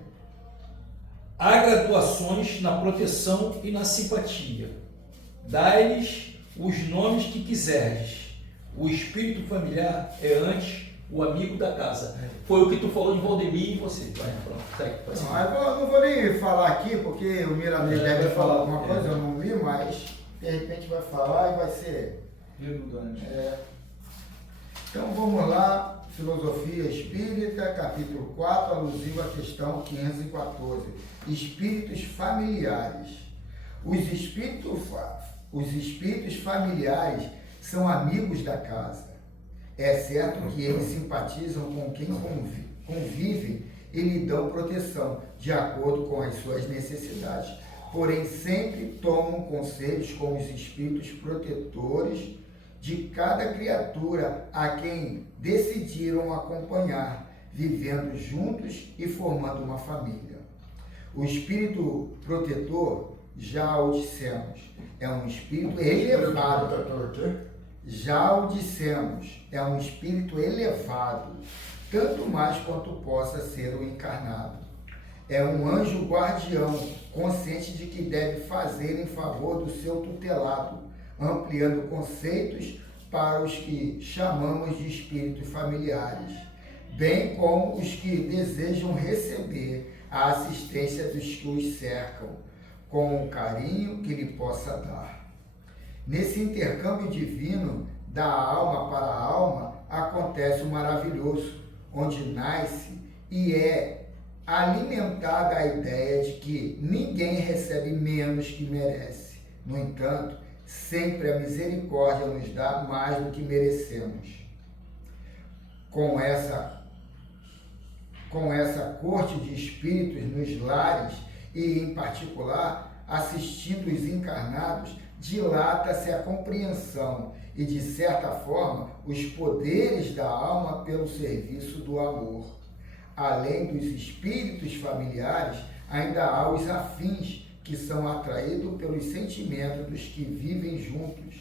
Há graduações na proteção e na simpatia. Dai-lhes os nomes que quiseres. O espírito familiar é antes o amigo da casa. Foi o que tu falou de Valdemir e você. Vai, pronto, segue. Vai seguir. Eu não vou nem falar aqui, porque o Miramês deve falar alguma coisa, eu não vi, mas de repente vai falar e vai ser... Redundante. Então vamos lá, Filosofia Espírita, capítulo 4, alusivo à questão 514. Espíritos familiares. Os espíritos familiares são amigos da casa. É certo que eles simpatizam com quem convivem e lhe dão proteção, de acordo com as suas necessidades. Porém, sempre tomam conselhos com os espíritos protetores de cada criatura a quem decidiram acompanhar, vivendo juntos e formando uma família. O espírito protetor, já o dissemos, é um espírito elevado. Protetor o quê? Já o dissemos, é um espírito elevado, tanto mais quanto possa ser o encarnado. É um anjo guardião, consciente de que deve fazer em favor do seu tutelado, ampliando conceitos para os que chamamos de espíritos familiares, bem como os que desejam receber a assistência dos que os cercam, com o carinho que lhe possa dar. Nesse intercâmbio divino, da alma para a alma, acontece o maravilhoso, onde nasce e é alimentada a ideia de que ninguém recebe menos que merece. No entanto, sempre a misericórdia nos dá mais do que merecemos. Com essa corte de espíritos nos lares e, em particular, assistindo os encarnados, dilata-se a compreensão e, de certa forma, os poderes da alma pelo serviço do amor. Além dos espíritos familiares, ainda há os afins, que são atraídos pelos sentimentos dos que vivem juntos.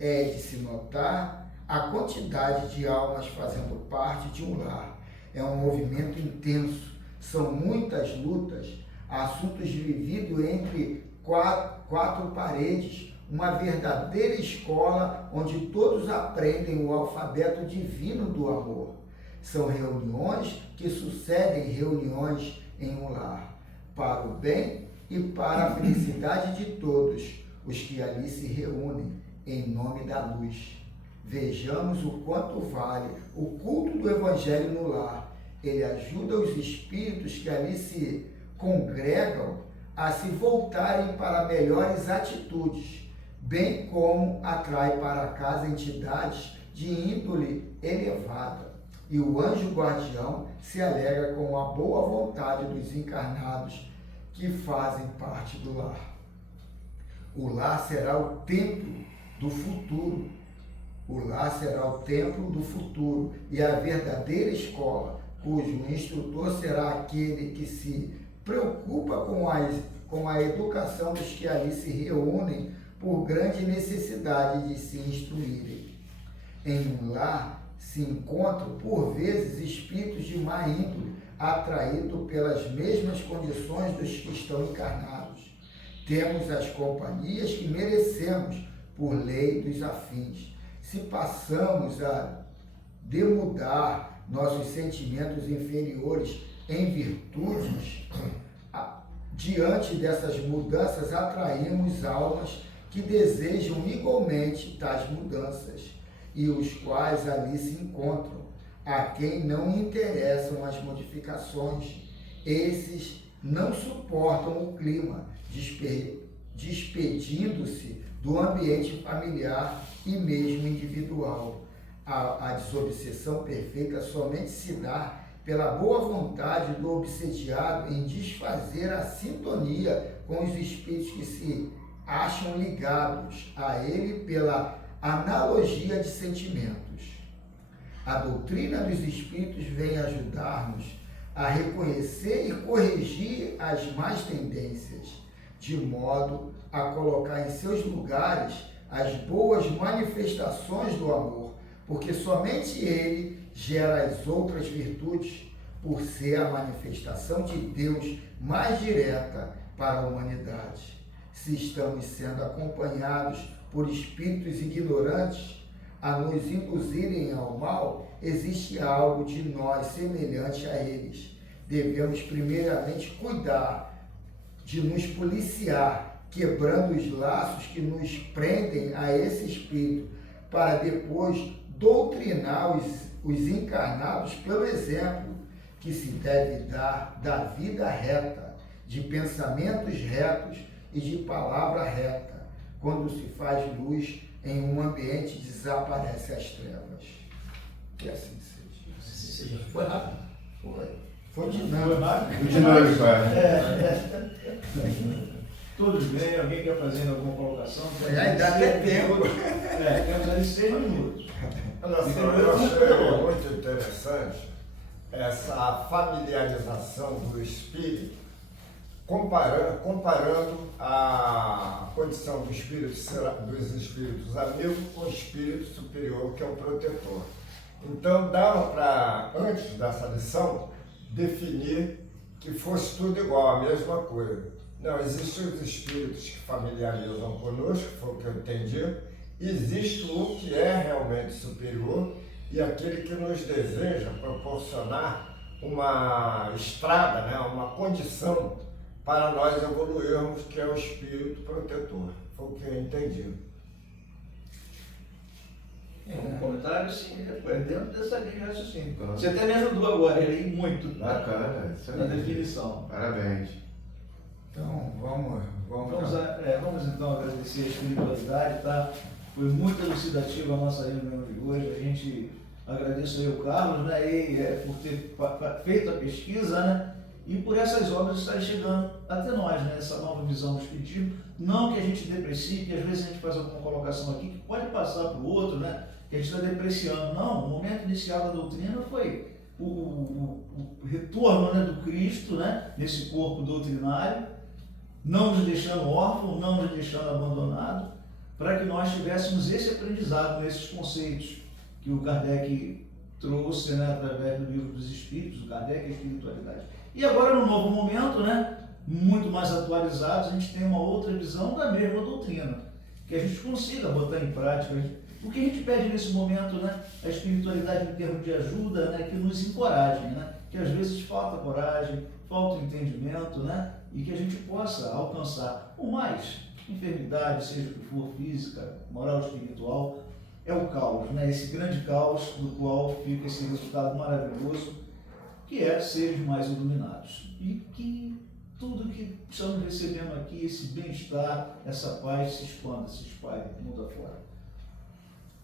É de se notar a quantidade de almas fazendo parte de um lar. É um movimento intenso, são muitas lutas, assuntos vividos entre quatro paredes, uma verdadeira escola onde todos aprendem o alfabeto divino do amor. São reuniões que sucedem reuniões em um lar, para o bem e para a felicidade de todos os que ali se reúnem em nome da luz. Vejamos o quanto vale o culto do Evangelho no lar. Ele ajuda os espíritos que ali se congregam a se voltarem para melhores atitudes, bem como atrai para casa entidades de índole elevada. E o anjo guardião se alegra com a boa vontade dos encarnados que fazem parte do lar. O lar será o templo do futuro. O lar será o templo do futuro e a verdadeira escola, cujo instrutor será aquele que se preocupa com a educação dos que ali se reúnem por grande necessidade de se instruírem. Em um lar se encontram, por vezes, espíritos de má índole, atraídos pelas mesmas condições dos que estão encarnados. Temos as companhias que merecemos por lei dos afins. Se passamos a demudar nossos sentimentos inferiores em virtudes, Diante dessas mudanças, atraímos almas que desejam igualmente tais mudanças e os quais ali se encontram. A quem não interessam as modificações, esses não suportam o clima, despedindo-se do ambiente familiar e mesmo individual. A desobsessão perfeita somente se dá pela boa vontade do obsediado em desfazer a sintonia com os espíritos que se acham ligados a ele pela analogia de sentimentos. A doutrina dos espíritos vem ajudar-nos a reconhecer e corrigir as más tendências, de modo a colocar em seus lugares as boas manifestações do amor, porque somente ele gera as outras virtudes, por ser a manifestação de Deus mais direta para a humanidade. Se estamos sendo acompanhados por espíritos ignorantes a nos induzirem ao mal, existe algo de nós semelhante a eles. Devemos primeiramente cuidar de nos policiar, quebrando os laços que nos prendem a esse espírito, para depois doutrinar os encarnados pelo exemplo que se deve dar da vida reta, de pensamentos retos e de palavra reta. Quando se faz luz em um ambiente, desaparece as trevas. Que assim seja. Foi rápido. Foi dinâmico. Dinâmico, Todos bem, alguém quer fazer alguma colocação? Ainda até tempo. Temos ali 6 minutos. Olha só, eu achei muito interessante essa familiarização do espírito, comparando a condição dos espíritos amigos com o espírito superior, que é o protetor. Então, dava para, antes dessa lição, definir que fosse tudo igual, a mesma coisa. Não, existem os espíritos que familiarizam conosco, foi o que eu entendi. Existe o que é realmente superior e aquele que nos deseja proporcionar uma estrada, né, uma condição para nós evoluirmos, que é o espírito protetor. Foi o que eu entendi. Um comentário, sim, é dentro dessa linha de raciocínio. Você até me ajudou agora, ele muito Bacana, na definição. Parabéns. Então, vamos então agradecer a espiritualidade, tá? Foi muito elucidativa a nossa reunião de hoje. A gente agradece aí o Carlos, né, por ter feito a pesquisa, né, e por essas obras estarem chegando até nós, né, essa nova visão do espiritismo. Não que a gente deprecie, que às vezes a gente faz alguma colocação aqui que pode passar para o outro, né, que a gente está depreciando. Não, o momento inicial da doutrina foi o retorno, né, do Cristo, né, nesse corpo doutrinário, não nos deixando órfãos, não nos deixando abandonados, para que nós tivéssemos esse aprendizado nesses conceitos que o Kardec trouxe, né, através do Livro dos Espíritos, o Kardec e a Espiritualidade. E agora, num novo momento, né, muito mais atualizados, a gente tem uma outra visão da mesma doutrina, que a gente consiga botar em prática. O que a gente pede nesse momento, né, a espiritualidade em termos de ajuda, né, que nos encoraje, né, que às vezes falta coragem, falta entendimento, né, e que a gente possa alcançar o mais. Enfermidade, seja o que for, física, moral, espiritual, é o caos, né, esse grande caos do qual fica esse resultado maravilhoso, que é seres mais iluminados. E que tudo que estamos recebendo aqui, esse bem-estar, essa paz, se expanda, se espalhe, mundo afora.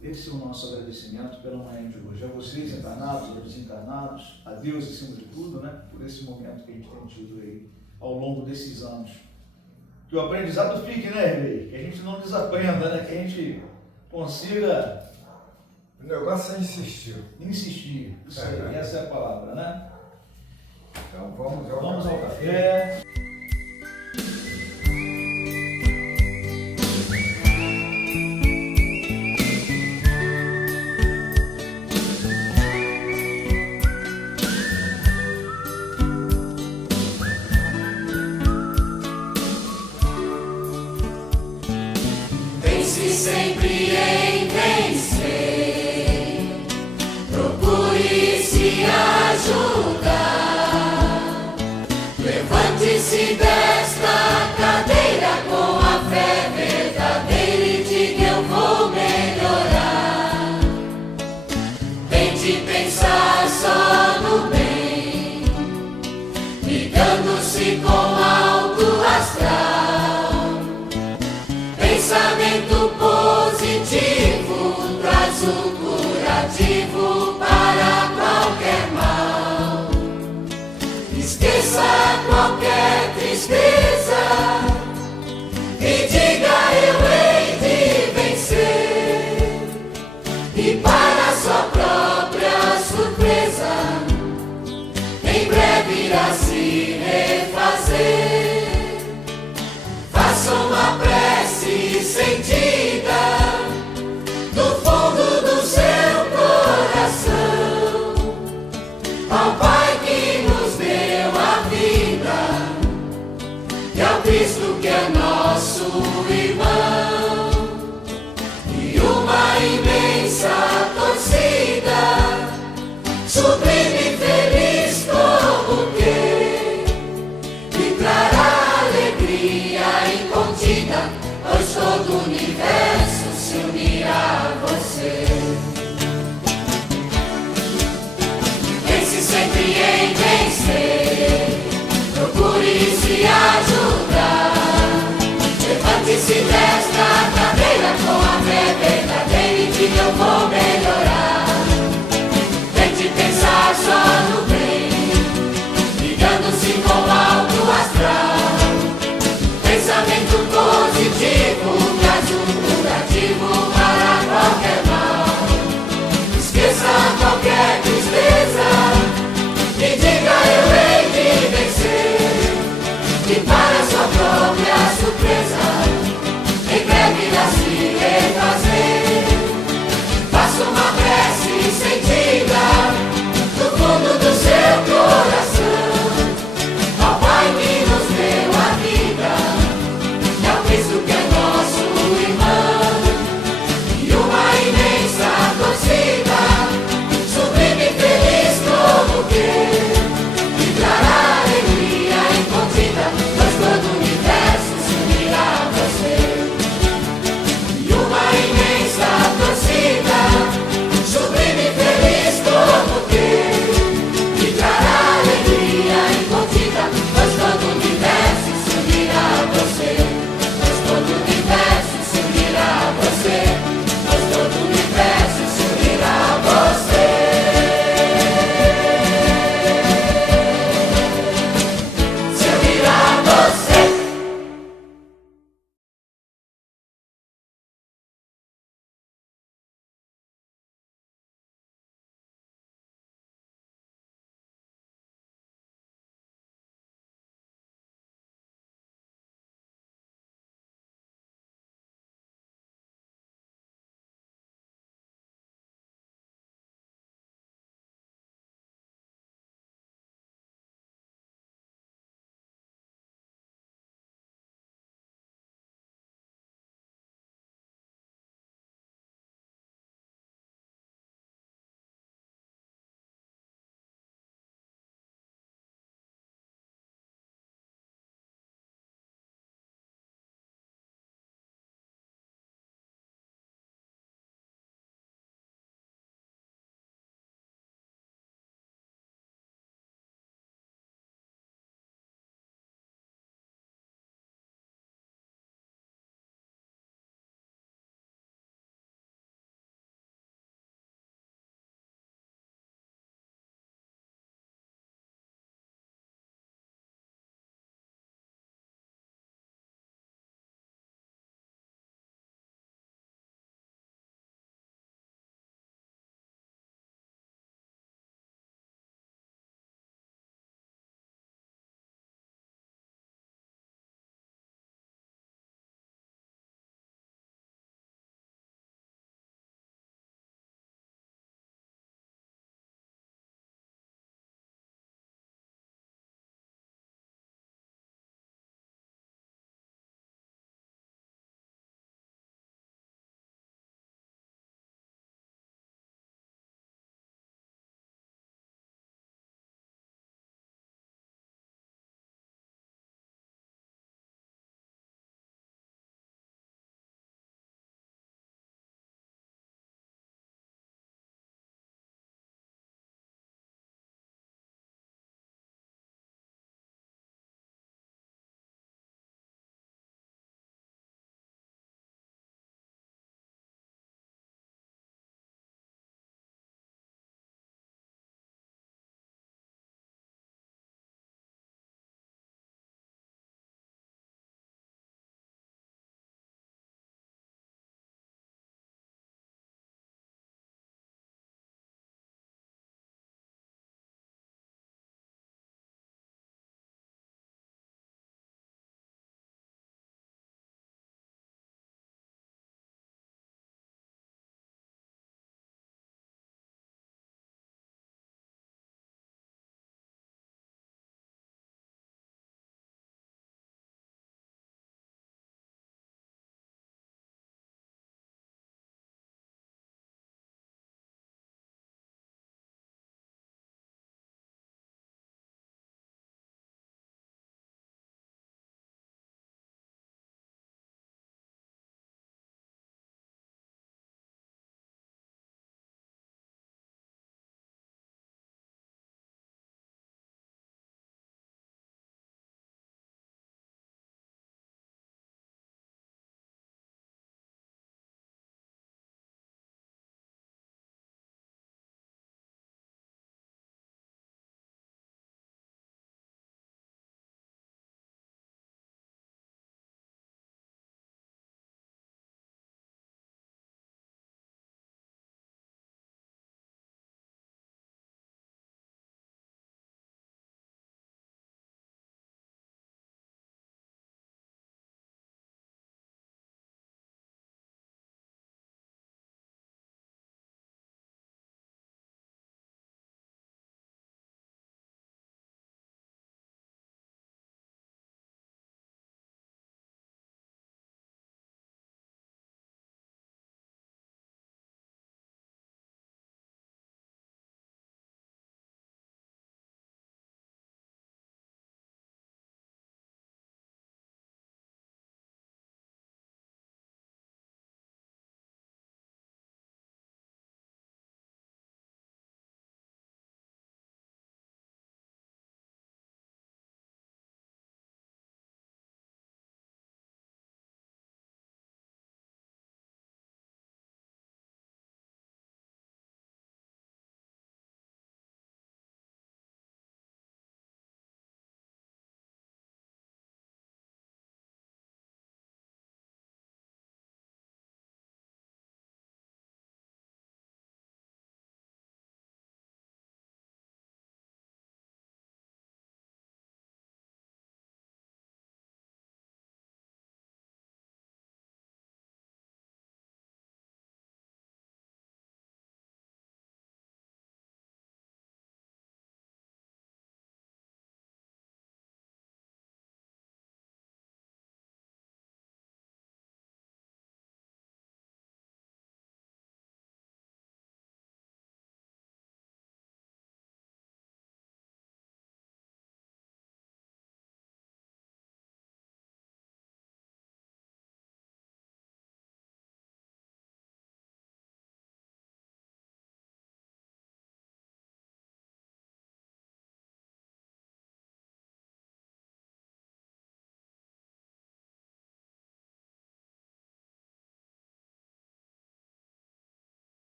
Esse é o nosso agradecimento pela manhã de hoje. A vocês, encarnados, aos desencarnados, a Deus acima de tudo, né, por esse momento que a gente tem tido aí ao longo desses anos. Que o aprendizado fique, né, Rei? Que a gente não desaprenda, né, que a gente consiga... O negócio é insistir. Insistir, isso aí, essa é a palavra, né? Então vamos ao café. Pense sempre em vencer, procure se ajudar, levante-se dessa. só no bem, ligando-se com alto astral. Pensamento positivo traz o curativo para qualquer mal. Esqueça qualquer tristeza e diga eu hei de vencer. E para sua própria surpresa, em breve irá se refazer. Faça uma prece sentida do fundo do seu coração ao Pai que nos deu a vida e ao Cristo que é nosso irmão. E uma imensa torcida, sublime e feliz como que lhe trará alegria incontida, pois todo o universo se unirá a você. Pense sempre em vencer, procure se ajudar. Levante-se desta cadeira com a fé verdadeira e diga eu vou melhorar. Tente pensar só no